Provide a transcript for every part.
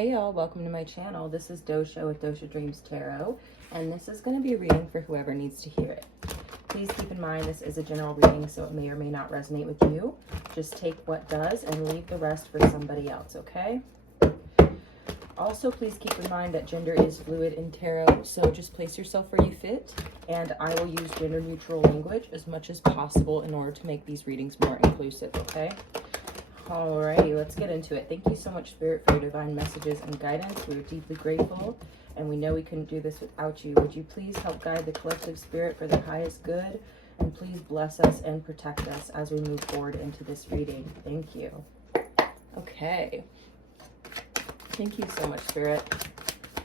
Hey y'all, welcome to my channel. This is Dosha with DoshaDreamsTarot, and this is going to be a reading for whoever needs to hear it. Please keep in mind this is a general reading, so it may or may not resonate with you. Just take what does and leave the rest for somebody else, okay? Also, please keep in mind that gender is fluid in tarot, so just place yourself where you fit, and I will use gender neutral language as much as possible in order to make these readings more inclusive, okay? Alrighty, let's get into it. Thank you so much, Spirit, for your divine messages and guidance. We are deeply grateful, and we know we couldn't do this without you. Would you please help guide the collective spirit for the highest good, and please bless us and protect us as we move forward into this reading. Thank you. Okay. Thank you so much, Spirit.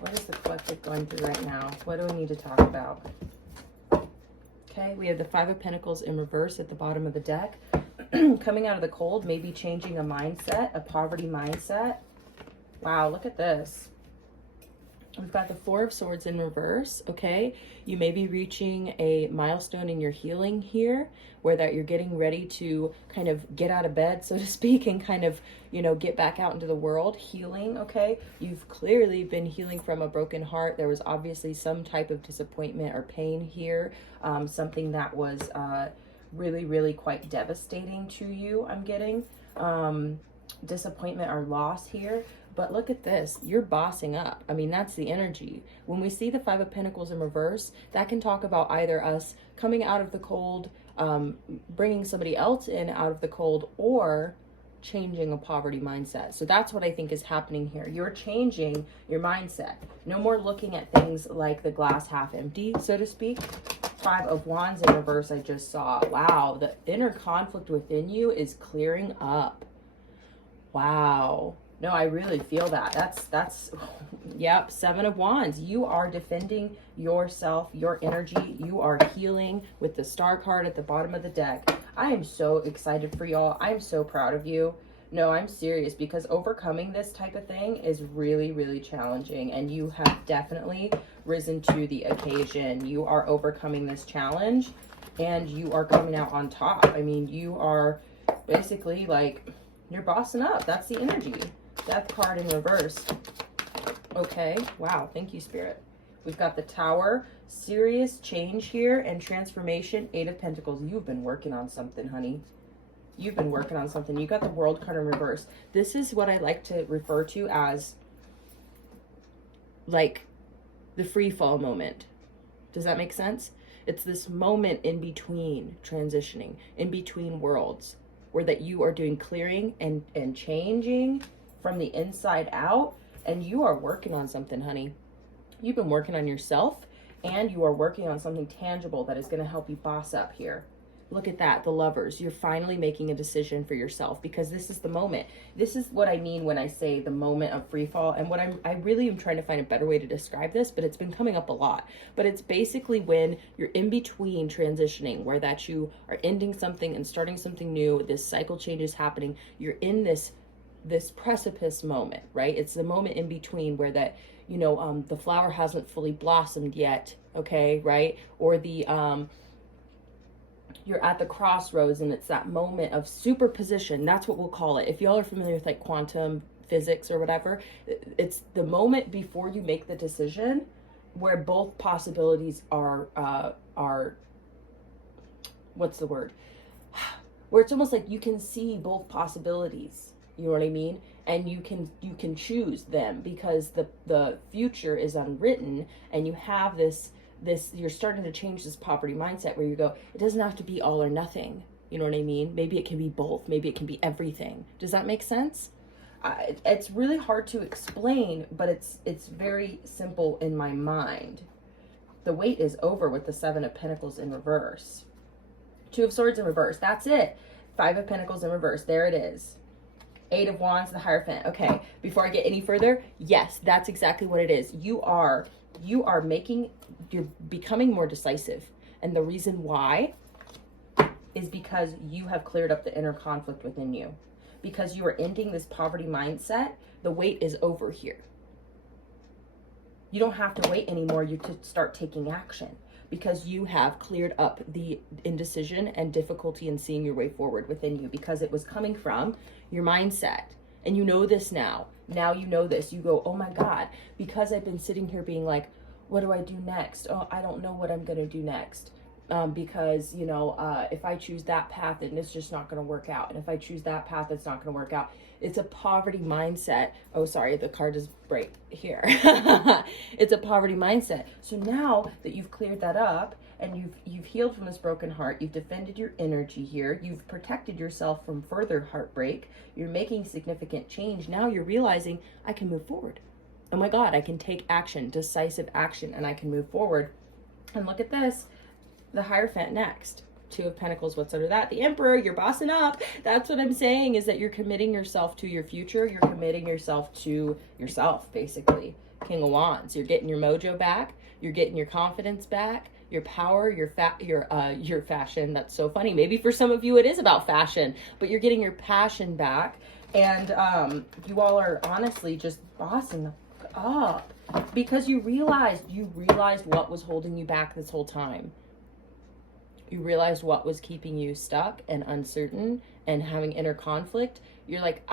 What is the collective going through right now? What do we need to talk about? Okay, we have the Five of Pentacles in reverse at the bottom of the deck. Coming out of the cold, maybe changing a mindset, a poverty mindset. Wow, look at this. We've got the Four of Swords in reverse, okay? You may be reaching a milestone in your healing here, where that you're getting ready to kind of get out of bed, so to speak, and kind of, you know, get back out into the world, healing, okay? You've clearly been healing from a broken heart. There was obviously some type of disappointment or pain here, something that was really quite devastating to you. I'm getting disappointment or loss here. But look at this, you're bossing up. I mean, that's the energy. When we see the Five of Pentacles in reverse, that can talk about either us coming out of the cold, bringing somebody else in out of the cold, or changing a poverty mindset. So that's what I think is happening here. You're changing your mindset. No more looking at things like the glass half empty, so to speak. Five of Wands in reverse, I just saw. Wow, the inner conflict within you is clearing up. Wow. No, I really feel that. That's yep, Seven of Wands. You are defending yourself, your energy. You are healing with the Star card at the bottom of the deck. I am so excited for y'all. I am so proud of you. No, I'm serious, because overcoming this type of thing is really challenging, and you have definitely risen to the occasion. You are overcoming this challenge, and you are coming out on top. I mean, you are basically like, you're bossing up. That's the energy. Death card in reverse. Okay, wow, thank you, Spirit. We've got the Tower, serious change here and transformation. Eight of Pentacles. You've been working on something, honey. You've been working on something. You got the World card in reverse. This is what I like to refer to as like the free fall moment. Does that make sense? It's this moment in between transitioning, in between worlds, where that you are doing clearing and changing from the inside out, and you are working on something, honey. You've been working on yourself, and you are working on something tangible that is going to help you boss up here. Look at that, the Lovers. You're finally making a decision for yourself, because this is the moment. This is what I mean when I say the moment of free fall, and what I really am trying to find a better way to describe this, but it's been coming up a lot. But it's basically when you're in between transitioning, where that you are ending something and starting something new. This cycle change is happening. You're in this precipice moment, right? It's the moment in between where that, you know, the flower hasn't fully blossomed yet, okay, right? Or the you're at the crossroads, and it's that moment of superposition. That's what we'll call it. If y'all are familiar with like quantum physics or whatever, it's the moment before you make the decision where both possibilities are what's the word? Where it's almost like you can see both possibilities. You know what I mean? And you can choose them, because the future is unwritten, and you have this you're starting to change this poverty mindset where you go, it doesn't have to be all or nothing. You know what I mean? Maybe it can be both. Maybe it can be everything. Does that make sense? It's really hard to explain, but it's very simple in my mind. The wait is over with the Seven of Pentacles in reverse. Two of Swords in reverse. That's it. Five of Pentacles in reverse. There it is. Eight of Wands, the Hierophant. Okay, before I get any further, yes, that's exactly what it is. You're becoming more decisive. And the reason why is because you have cleared up the inner conflict within you. Because you are ending this poverty mindset, the wait is over here. You don't have to wait anymore. You could start taking action, because you have cleared up the indecision and difficulty in seeing your way forward within you, because it was coming from your mindset. And you know this now. Now you know this. You go, oh my God, because I've been sitting here being like, what do I do next? Oh, I don't know what I'm going to do next. Because, you know, if I choose that path, then it's just not going to work out. And if I choose that path, it's not going to work out. It's a poverty mindset. Oh, sorry, the card is right here. It's a poverty mindset. So now that you've cleared that up and you've healed from this broken heart, you've defended your energy here, you've protected yourself from further heartbreak, you're making significant change. Now you're realizing I can move forward. Oh my God, I can take action, decisive action, and I can move forward. And look at this. The Hierophant next. 2 of Pentacles, what's under that? The Emperor, you're bossing up. That's what I'm saying, is that you're committing yourself to your future. You're committing yourself to yourself, basically. King of Wands, you're getting your mojo back. You're getting your confidence back, your power, your fashion. That's so funny. Maybe for some of you it is about fashion, but you're getting your passion back. And you all are honestly just bossing up because you realized what was holding you back this whole time. You realized what was keeping you stuck and uncertain and having inner conflict. You're like,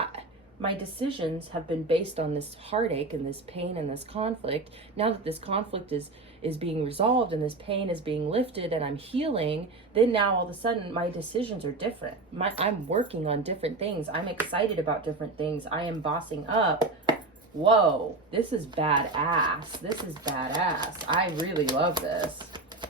my decisions have been based on this heartache and this pain and this conflict. Now that this conflict is being resolved and this pain is being lifted and I'm healing, then now all of a sudden my decisions are different. I'm working on different things. I'm excited about different things. I am bossing up. Whoa, this is badass. This is badass. I really love this.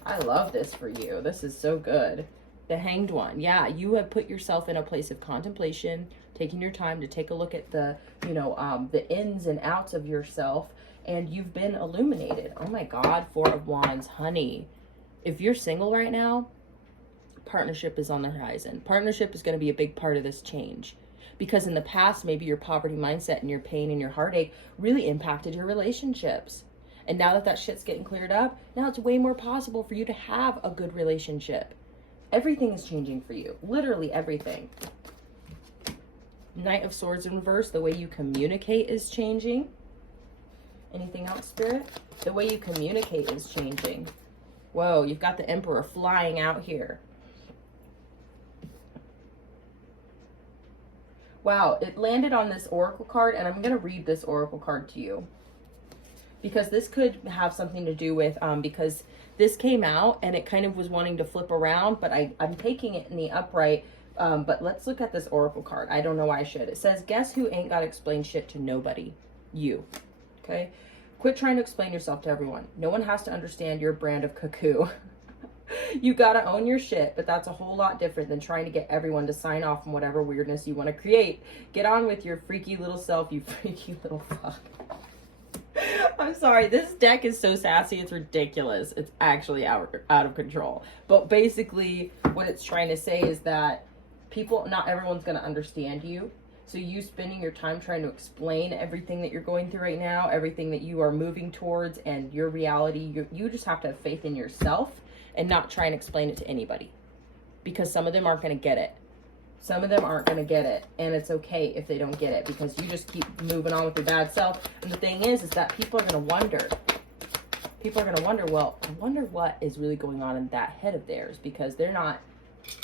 I love this for you. This is so good. The Hanged One. Yeah, you have put yourself in a place of contemplation, taking your time to take a look at the, the ins and outs of yourself, and you've been illuminated. Oh my God, 4 of Wands, honey. If you're single right now, partnership is on the horizon. Partnership is going to be a big part of this change. Because in the past, maybe your poverty mindset and your pain and your heartache really impacted your relationships. And now that shit's getting cleared up, now it's way more possible for you to have a good relationship. Everything is changing for you. Literally everything. Knight of Swords in reverse, the way you communicate is changing. Anything else, Spirit? The way you communicate is changing. Whoa, you've got the Emperor flying out here. Wow, it landed on this Oracle card, and I'm going to read this Oracle card to you. Because this could have something to do with, because this came out and it kind of was wanting to flip around, but I'm taking it in the upright. But let's look at this Oracle card. I don't know why I should. It says, guess who ain't got to explain shit to nobody? You. Okay? Quit trying to explain yourself to everyone. No one has to understand your brand of cuckoo. You got to own your shit, but that's a whole lot different than trying to get everyone to sign off on whatever weirdness you want to create. Get on with your freaky little self, you freaky little fuck. I'm sorry, this deck is so sassy, it's ridiculous. It's actually out of control. But basically, what it's trying to say is that not everyone's going to understand you. So you spending your time trying to explain everything that you're going through right now, everything that you are moving towards and your reality, you just have to have faith in yourself and not try and explain it to anybody. Because some of them aren't going to get it. Some of them aren't going to get it, and it's okay if they don't get it because you just keep moving on with your bad self. And the thing is that people are going to wonder. People are going to wonder, well, I wonder what is really going on in that head of theirs, because they're not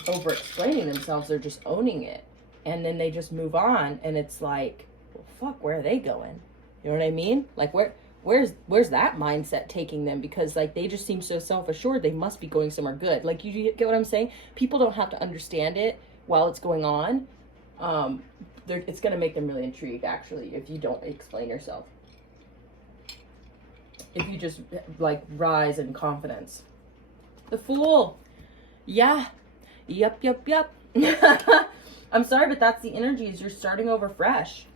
over-explaining themselves, they're just owning it. And then they just move on, and it's like, well, fuck, where are they going? You know what I mean? Like, where's that mindset taking them? Because, like, they just seem so self-assured, they must be going somewhere good. Like, you get what I'm saying? People don't have to understand it while it's going on. It's going to make them really intrigued, actually, if you don't explain yourself. If you just, like, rise in confidence. The Fool. Yeah. Yep. I'm sorry, but that's the energy, is you're starting over fresh.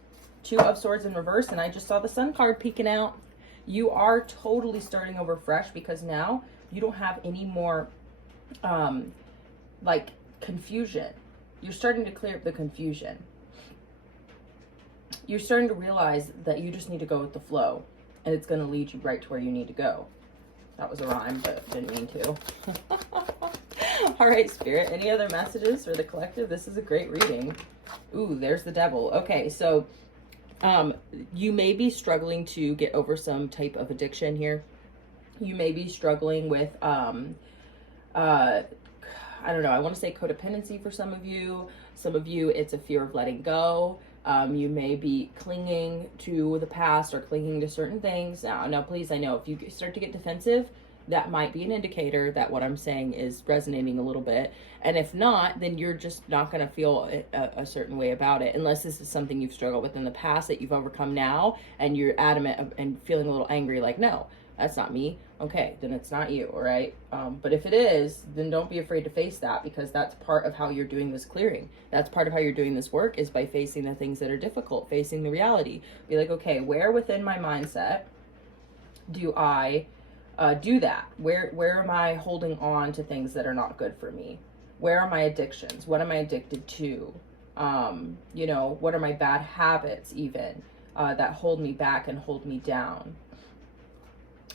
2 of Swords in reverse, and I just saw the Sun card peeking out. You are totally starting over fresh, because now you don't have any more, like, confusion. You're starting to clear up the confusion. You're starting to realize that you just need to go with the flow, and it's going to lead you right to where you need to go. That was a rhyme, but didn't mean to. All right, Spirit, any other messages for the collective? This is a great reading. Ooh, there's the Devil. Okay, so you may be struggling to get over some type of addiction here. You may be struggling with I don't know, I want to say codependency for some of you. Some of you, it's a fear of letting go. You may be clinging to the past or clinging to certain things. Now, please, I know if you start to get defensive, that might be an indicator that what I'm saying is resonating a little bit. And if not, then you're just not going to feel a certain way about it, unless this is something you've struggled with in the past that you've overcome now, and you're adamant and feeling a little angry, like, no, that's not me. Okay, then it's not you, all right? But if it is, then don't be afraid to face that, because that's part of how you're doing this clearing. That's part of how you're doing this work, is by facing the things that are difficult, facing the reality. Be like, okay, where within my mindset do I do that? Where am I holding on to things that are not good for me? Where are my addictions? What am I addicted to? You know, what are my bad habits even that hold me back and hold me down?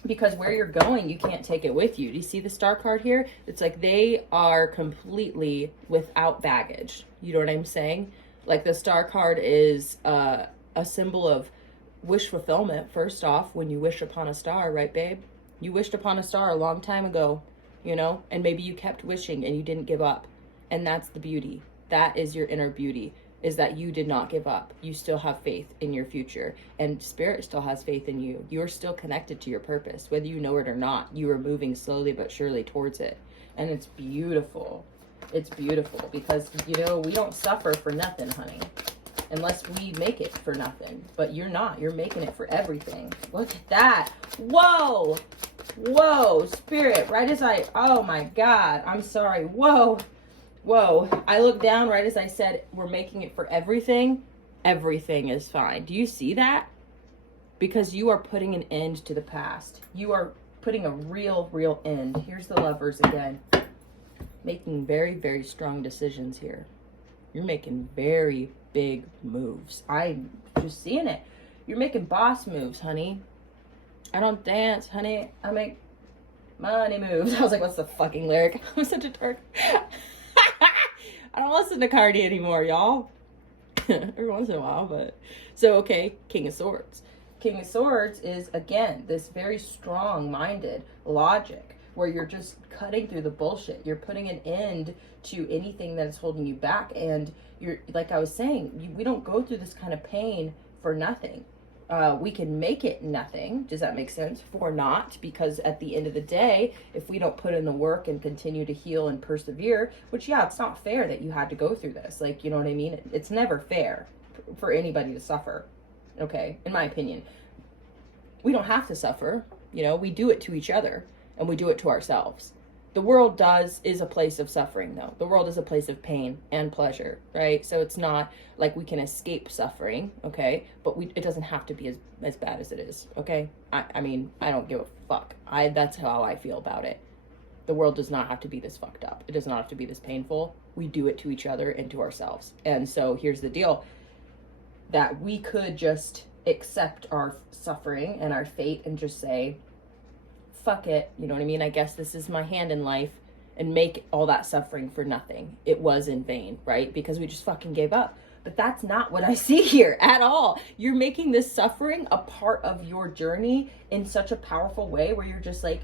Because where you're going, you can't take it with you. Do you see the star card here? It's like they are completely without baggage. You know what I'm saying? Like the star card is a symbol of wish fulfillment. First off, when you wish upon a star, right, babe? You wished upon a star a long time ago, you know, and maybe you kept wishing and you didn't give up. And that's the beauty. That is your inner beauty, is that you did not give up. You still have faith in your future, and spirit still has faith in you. You're still connected to your purpose, whether you know it or not. You are moving slowly but surely towards it. And it's beautiful. It's beautiful because, you know, we don't suffer for nothing, honey, unless we make it for nothing. But you're not. You're making it for everything. Look at that. Whoa. Whoa. Spirit, right as oh my God. I'm sorry. Whoa. Whoa. I looked down right as I said, we're making it for everything. Everything is fine. Do you see that? Because you are putting an end to the past. You are putting a real end. Here's the Lovers again. Making very, very strong decisions here. You're making very big moves. I'm just seeing it. You're making boss moves, honey. I don't dance, honey. I make money moves. I was like, what's the fucking lyric? I'm such a dork. I don't listen to Cardi anymore, y'all. Every once in a while, but... So, okay, King of Swords. King of Swords is, again, this very strong-minded logic where you're just cutting through the bullshit. You're putting an end to anything that is holding you back. And you're, like I was saying, we don't go through this kind of pain for nothing. We can make it nothing. Does that make sense? For not, because at the end of the day, if we don't put in the work and continue to heal and persevere, which, yeah, it's not fair that you had to go through this. Like, you know what I mean? It's never fair for anybody to suffer. Okay, in my opinion. We don't have to suffer. You know, we do it to each other and we do it to ourselves. The world is a place of suffering, though. The world is a place of pain and pleasure, right? So it's not like we can escape suffering, okay? But it doesn't have to be as bad as it is, okay? I mean, I don't give a fuck. That's how I feel about it. The world does not have to be this fucked up. It does not have to be this painful. We do it to each other and to ourselves. And so here's the deal. That we could just accept our suffering and our fate and just say, fuck it, you know what I mean? I guess this is my hand in life, and make all that suffering for nothing. It was in vain, right? Because we just fucking gave up. But that's not what I see here at all. You're making this suffering a part of your journey in such a powerful way where you're just like,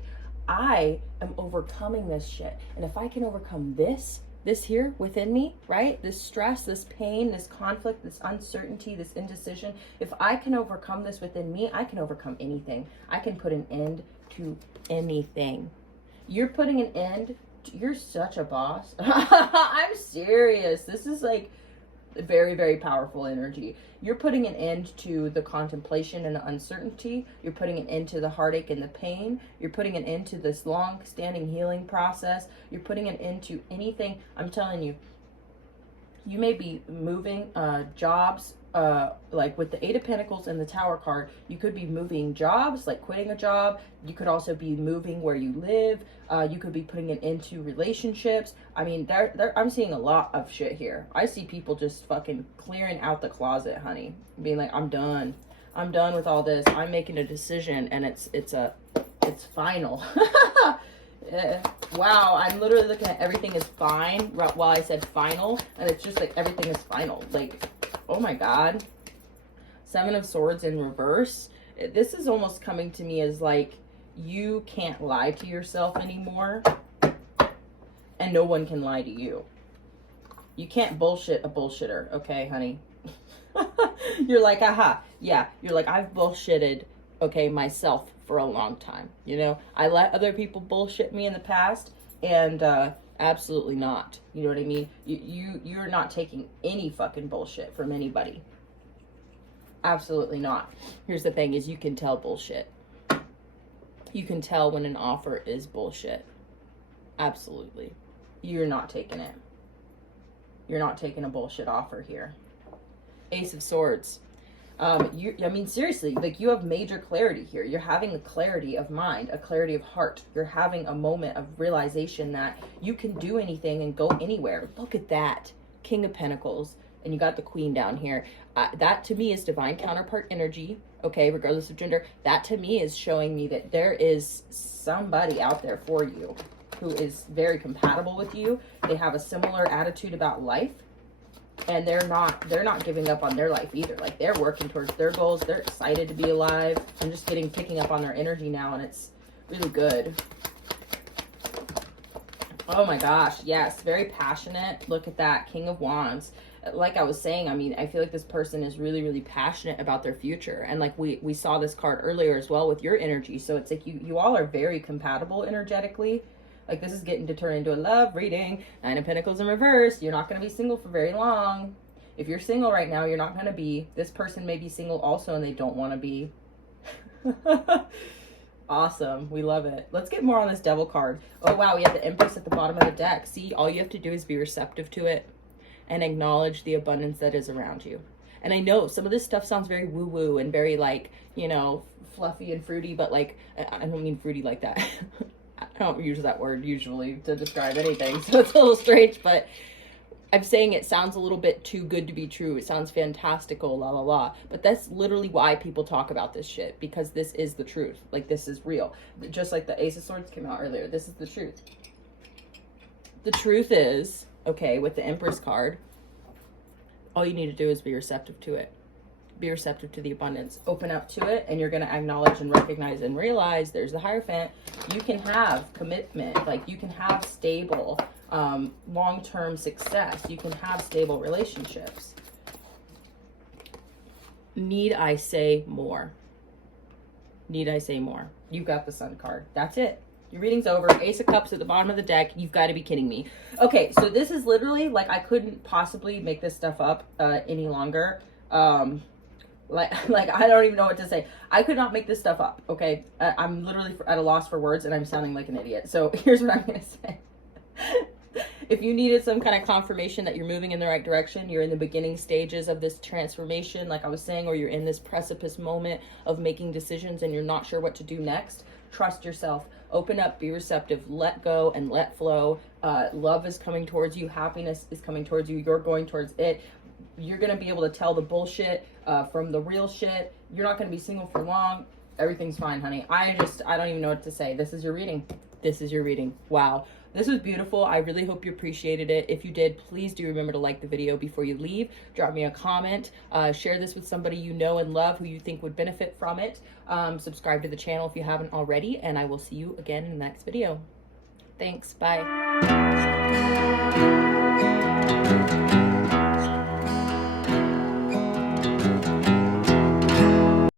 I am overcoming this shit. And if I can overcome this here within me, right? This stress, this pain, this conflict, this uncertainty, this indecision. If I can overcome this within me, I can overcome anything. I can put an end to anything. You're putting an end to, you're such a boss. I'm serious. This is like very, very powerful energy. You're putting an end to the contemplation and the uncertainty. You're putting an end to the heartache and the pain. You're putting an end to this long-standing healing process. You're putting an end to anything. I'm telling you, you may be moving jobs, like with the Eight of Pentacles and the Tower card. You could be moving jobs, like quitting a job. You could also be moving where you live. You could be putting it into relationships. I mean, I'm seeing a lot of shit here. I see people just fucking clearing out the closet, honey. Being like, I'm done. I'm done with all this. I'm making a decision, and it's final. Wow, I'm literally looking at everything is fine while I said final, and it's just like everything is final. Like, oh my God. Seven of Swords in reverse. This is almost coming to me as like, you can't lie to yourself anymore, and no one can lie to you. You can't bullshit a bullshitter, okay, honey? You're like, aha, yeah. You're like, I've bullshitted, okay, myself for a long time. You know, I let other people bullshit me in the past, and absolutely not. You know what I mean? You're not taking any fucking bullshit from anybody. Absolutely not. Here's the thing: is you can tell bullshit. You can tell when an offer is bullshit. Absolutely. You're not taking it. You're not taking a bullshit offer here. Ace of Swords. I mean, seriously, like, you have major clarity here. You're having a clarity of mind, a clarity of heart. You're having a moment of realization that you can do anything and go anywhere. Look at that. King of Pentacles. And you got the Queen down here. That to me is divine counterpart energy. Okay, regardless of gender. That to me is showing me that there is somebody out there for you who is very compatible with you. They have a similar attitude about life. And they're not giving up on their life either. Like, they're working towards their goals. They're excited to be alive. I'm just picking up on their energy now, and it's really good. Oh my gosh, yes, very passionate. Look at that, King of Wands. Like I was saying, I mean, I feel like this person is really, really passionate about their future. And like we saw this card earlier as well with your energy. So it's like you all are very compatible energetically. Like, this is getting to turn into a love reading. Nine of Pentacles in reverse. You're not going to be single for very long. If you're single right now, you're not going to be. This person may be single also, and they don't want to be. Awesome. We love it. Let's get more on this Devil card. Oh, wow. We have the Empress at the bottom of the deck. See, all you have to do is be receptive to it and acknowledge the abundance that is around you. And I know some of this stuff sounds very woo-woo and very, like, you know, fluffy and fruity, but, like, I don't mean fruity like that. I don't use that word usually to describe anything, so it's a little strange, but I'm saying it sounds a little bit too good to be true. It sounds fantastical, la la la. But that's literally why people talk about this shit, because this is the truth. Like, this is real. Just like the Ace of Swords came out earlier. This is the truth. The truth is, okay, with the Empress card, all you need to do is be receptive to it. Be receptive to the abundance. Open up to it, and you're going to acknowledge and recognize and realize there's the Hierophant. You can have commitment. Like, you can have stable, long-term success. You can have stable relationships. Need I say more? Need I say more? You got the Sun card. That's it. Your reading's over. Ace of Cups at the bottom of the deck. You've got to be kidding me. Okay, so this is literally, like, I couldn't possibly make this stuff up any longer. Like I don't even know what to say. I could not make this stuff up, okay? I'm literally at a loss for words, and I'm sounding like an idiot. So here's what I'm going to say. If you needed some kind of confirmation that you're moving in the right direction, you're in the beginning stages of this transformation, like I was saying, or you're in this precipice moment of making decisions and you're not sure what to do next, trust yourself. Open up, be receptive, let go and let flow. Love is coming towards you. Happiness is coming towards you. You're going towards it. You're going to be able to tell the bullshit from the real shit. You're not going to be single for long. Everything's fine, honey. I don't even know what to say. This is your reading. This is your reading. Wow. This was beautiful. I really hope you appreciated it. If you did, please do remember to like the video before you leave. Drop me a comment. Share this with somebody you know and love who you think would benefit from it. Subscribe to the channel if you haven't already. And I will see you again in the next video. Thanks. Bye.